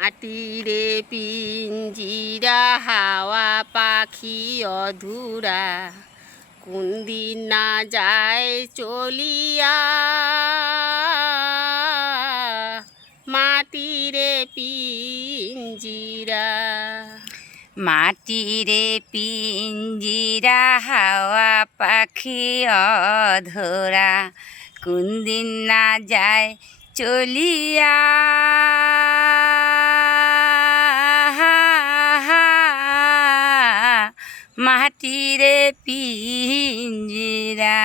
মাটিরে পিঞ্জিরা হাওয়া পাখি অধুরা, কোন দিন না যায় চলিয়া। মাটিরে পিঞ্জিরা, মাটিরে পিঞ্জিরা হাওয়া পাখি অধরা, কোন দিন না যায় চলিয়া। মাটিরে পিঞ্জিরা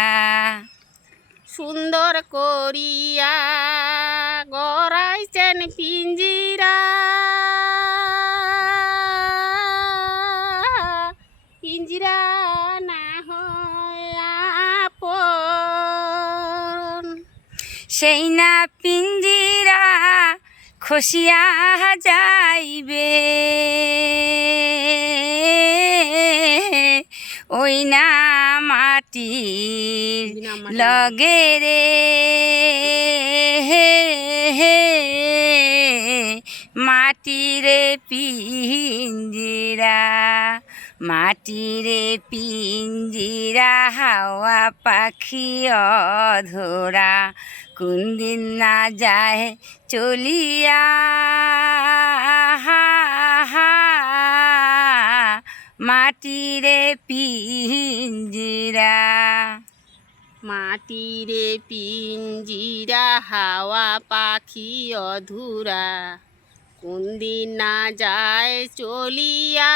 সুন্দর করিয়া গড়াইছেন পিঞ্জিরা। পিঞ্জিরা না হয় আপন, সেই না পিঞ্জিরা খসিয়া যাইবে, ওই না মাটির লগে রে। মাটিরে পিঞ্জিরা, মাটিরে পিঞ্জিরা হাওয়া পাখি অধরা, কোন দিন না যায় চলিয়া। মাটিরে পিঞ্জিরা, মাটিরে পিঞ্জিরা হাওয়া পাখি অধুরা, কোন দিন না যায় চলিয়া।